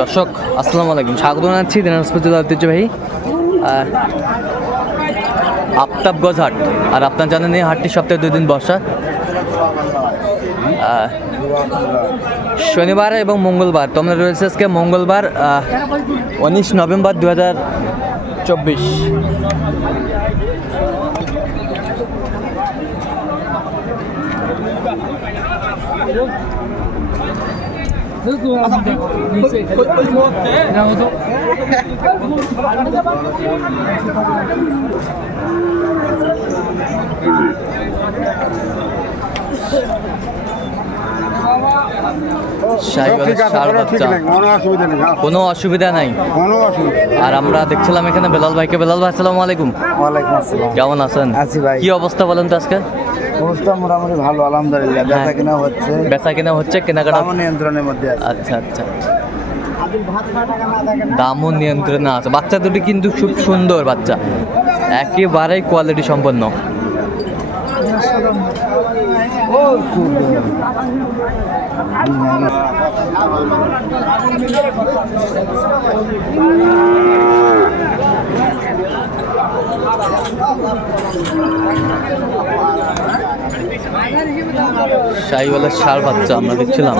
দর্শক, আসসালামু আলাইকুম। স্বাগত জানাচ্ছি দিনাজপুর জেলা ঐতিহ্যবাহী আফতাবগঞ্জ হাট। আর আপনার জানেন এই হাটটি সপ্তাহে দুই দিন বসা। শনিবার এবং মঙ্গলবার। তোমরা রয়েছে আজকে মঙ্গলবার উনিশ নভেম্বর দু হাজার চব্বিশ। কোনো অসুবিধা নেই কোনো অসুবিধা নাই। আর আমরা দেখছিলাম এখানে বেলাল ভাইকে। বেলাল ভাই আসসালামু আলাইকুম। আসসালাম। কেমন আছেন? কি অবস্থা বলেন তো আজকে? অবস্থা মোটামুটি ভালো আলহামদুলিল্লাহ। বেচা হ্যাঁ। কিনা হচ্ছে। বেচা কেনা হচ্ছে কেনাকাটা নিয়ন্ত্রণের মধ্যে আছে। আচ্ছা আচ্ছা। দামও নিয়ন্ত্রণে আছে। বাচ্চা দুটি কিন্তু খুব সুন্দর বাচ্চা। একেবারেই কোয়ালিটি সম্পন্ন। শাহিওয়ালের সার বাচ্চা আমরা দেখছিলাম।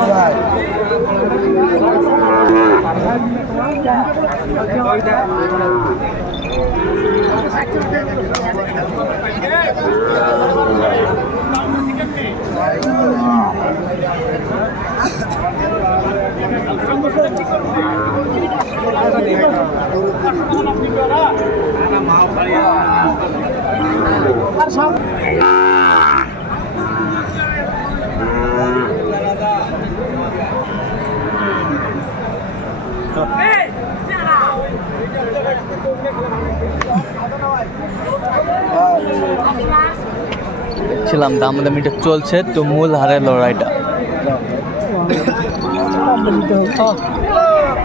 দেখছিলাম দামাদামিটা চলছে তো মূল হারের লড়াইটা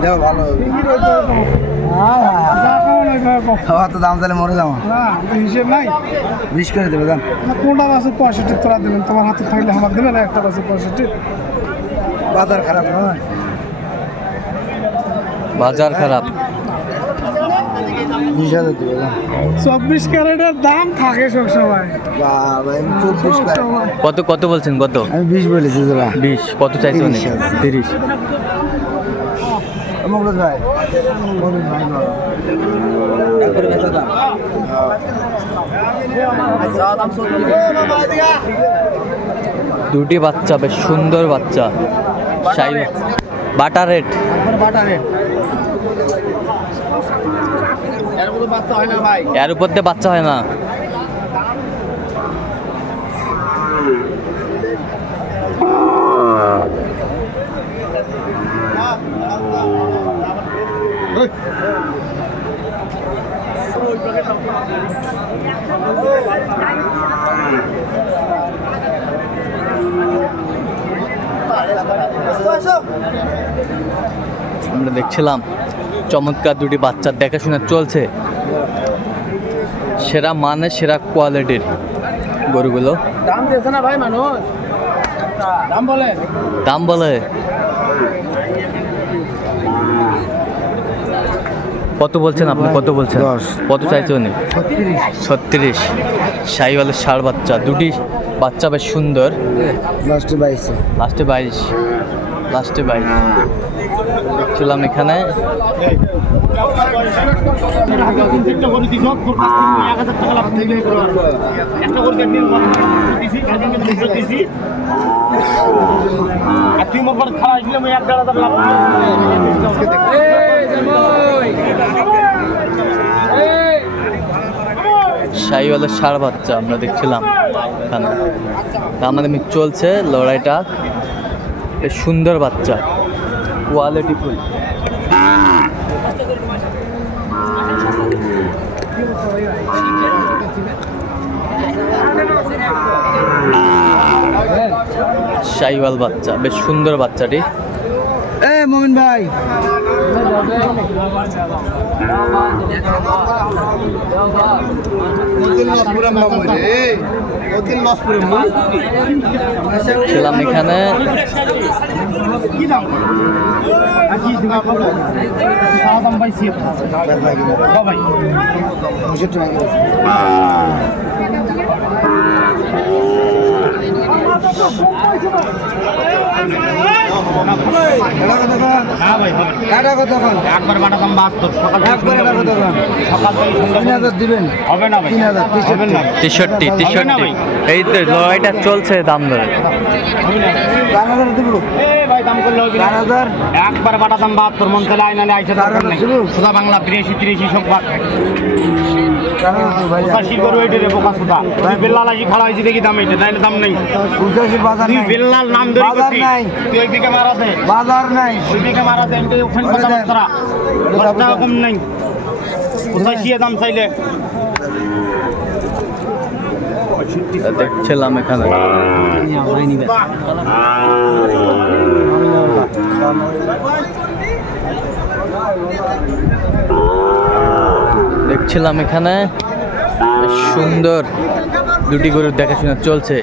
দেও ভালো হবে তো দাম তাহলে মরে যাব। না হিসেব নাই। বিশ করে দেবে দাম না, কোনটা আছে পঁয়ষট্টি তোরা দেবেন? তোমার হাতে থাকলে আমার দেবে না একটা আছে পঁয়ষট্টি। বাজার খারাপ নয় বাজার খারাপ। চব্বিশ ক্যারেটের দাম থাকে সবসময়। কত কত বলছেন কত? আমি বিশ বলেছি তোরা বিশ কত চাইছো তিরিশ। হাজার। ভাই মঙ্গল ভাই। তারপরে বেচা দাম? দুটি বাচ্চা বেশ সুন্দর বাচ্চা। বাটার রেট এর উপর দিয়ে বাচ্চা হয় না? আমরা দেখছিলাম চমৎকার দুটি বাচ্চার দেখাশোনা চলছে। সেরা মানে সেরা কোয়ালিটির গরুগুলো। দাম দিয়েছে না ভাই মানুষ? দাম বলে। দাম বলে। কত বলছেন আপনি? কত বলছেন? কত চাইছে উনি? ছত্রিশ। শাহিওয়ালের ষাড় বাচ্চা। দুটি বাচ্চা বেশ সুন্দর। লাস্টে বাইশ। লাস্টে বাইশ। লাস্টে বাইশ। ছিলাম এখানে। শাহিওয়ালের সার বাচ্চা আমরা দেখছিলাম এখানে। আমাদের চলছে লড়াইটা। সুন্দর বাচ্চা। কোয়ালিটি ফুল শাহিওয়াল বাচ্চা, বেশ সুন্দর বাচ্চাটি। এ মমিন ভাই। ছিলাম এখানে। বেচা কিনা পঁয়ষট্টি ভাঙে গেছে এটা কত কন? একবার বাটাতাম বাহাত্তর সকাল একবার এটা কত সকাল তিন হাজার দিবেন হবে না তিন হাজার তেষট্টি তেষট্টি এই তো লড়াইটা চলছে দাম ধরে চার হাজার দিব। চার হাজার একবার বাটাতাম বাহাত্তর মন খেলে আইনালে আইসা দরকার নেই বাংলা বিরাশি তিরিশি সব বাদ চার হাজার দিব ভাই পঁচাশি করে ওইটা রে বোকা সুদা। তুই বেল্লাল আসি খাড়া হয়েছি দেখি দাম এইটা তাই দাম নেই। পঁচাশি বাজার তুই বেল্লাল নাম ধরে বাজার নাই। তুই ওই দিকে মারা বাজার নাই। ওই দিকে মারা দে ওখানে কথা দেন। কথা কম নাই। পঁচাশি দাম চাইলে। দেখছিলাম এখানে। দেখছিলাম এখানে। সুন্দর। দুটি গরুর দেখাশোনা চলছে।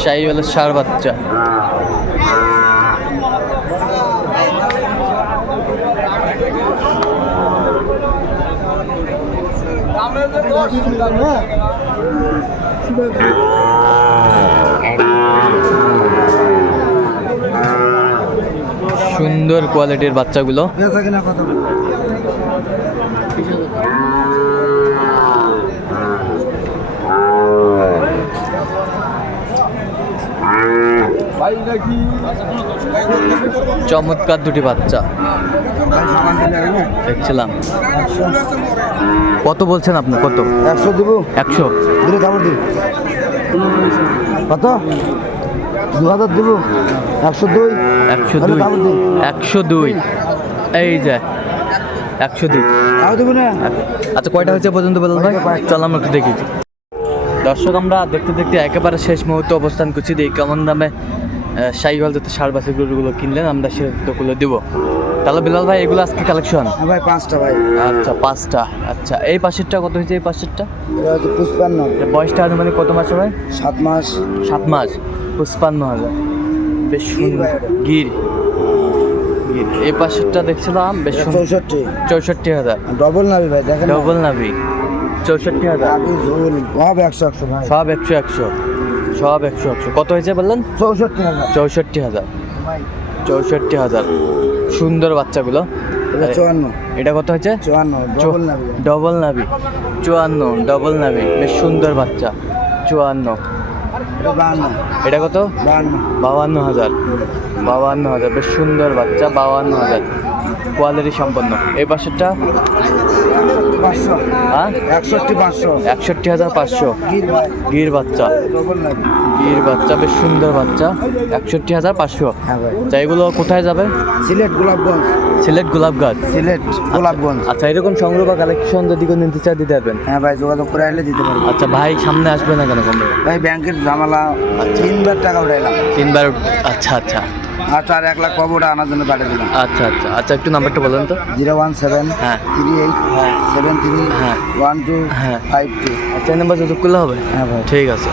শাহিওয়ালের সার বাচ্চা। সুন্দর কোয়ালিটির বাচ্চাগুলো। চমৎকার দুটি বাচ্চা? দেখছিলাম। কত বলছেন আপনি? কত? একশো দিব। একশো। দিলে কত? দু হাজার দিব। একশো দুই। একশো দুই। একশো দুই। এই যে একশো দুই। আচ্ছা কয়টা হয়েছে পর্যন্ত ভাই? চল আমরা একটু দেখি। দর্শক আমরা দেখতে দেখতে একেবারে শেষ মুহূর্তে অবস্থান করছি। এই কেমন দামে শাহিওয়াল যাতে সার বাসের গরুগুলো কিনলেন। আমরা সে সেগুলো দিব। তাহলে বিলাল ভাই এগুলো আজকে কালেকশন হ্যাঁ ভাই পাঁচটা ভাই। আচ্ছা পাঁচটা। আচ্ছা এই পাশেরটা কত হয়েছে? এই পাশেরটা পুষ্পান্ন বয়সটা আনুমানিক কত মাস ভাই সাত মাস। সাত মাস। পুষ্পান্ন হাজার। বেশ সুন্দর। গির। গির। এই পাশেরটা দেখছিলাম বেশ চৌষট্টি। চৌষট্টি হাজার। ডবল নাবি ভাই দেখেন ডবল নাভি। চৌষট্টি হাজার। সব একশো একশো সব একশো একশো। সব একশো একশো। কত হয়েছে বললেন? চৌষট্টি হাজার। চৌষট্টি হাজার। চৌষট্টি হাজার। সুন্দর বাচ্চাগুলো। এটা চুয়ান্ন। এটা কত হয়েছে? চুয়ান্ন ডবল নাবি ডবল নাভি। চুয়ান্ন ডবল নাভি। বেশ সুন্দর বাচ্চা। চুয়ান্ন। এটা কত? বাবান্ন হাজার। বাবান্ন হাজার। বেশ সুন্দর বাচ্চা বাবান্ন হাজার। কোয়ালিটি সম্পন্ন। এই পাশেরটা? একষট্টি পাঁচশো। একষট্টি হাজার পাঁচশো। গির বাচ্চা। গির বাচ্চা বেশ সুন্দর বাচ্চা। একষট্টি হাজার পাঁচশো। হ্যাঁ ভাই। আচ্ছা এগুলো কোথায় যাবে? সিলেট গোলাপগঞ্জ। সিলেট সিলেট গোলাপগঞ্জ। আচ্ছা এরকম সংগ্রহ বা কালেকশন যদি কেউ নিতে চায় দিতে পারবেন? হ্যাঁ ভাই যোগাযোগ করে আসলে দিতে পারব। আচ্ছা ভাই সামনে আসবে না কেন কমবে ভাই ব্যাংকের ঝামেলা। আচ্ছা। তিনবার টাকা উঠাইলাম। তিনবার আচ্ছা আচ্ছা আচ্ছা। আর এক লাখ পাবো ওটা আনার জন্য পাঠিয়ে দিলাম। আচ্ছা আচ্ছা। আচ্ছা একটু নাম্বারটা বলেন তো। জিরো ওয়ান সেভেন হ্যাঁ। থ্রি এইট হ্যাঁ। সেভেন থ্রি হ্যাঁ। ওয়ান টু হ্যাঁ। ফাইভ টু এই নাম্বার যোগাযোগ করলে হবে? হ্যাঁ ভাই। ঠিক আছে।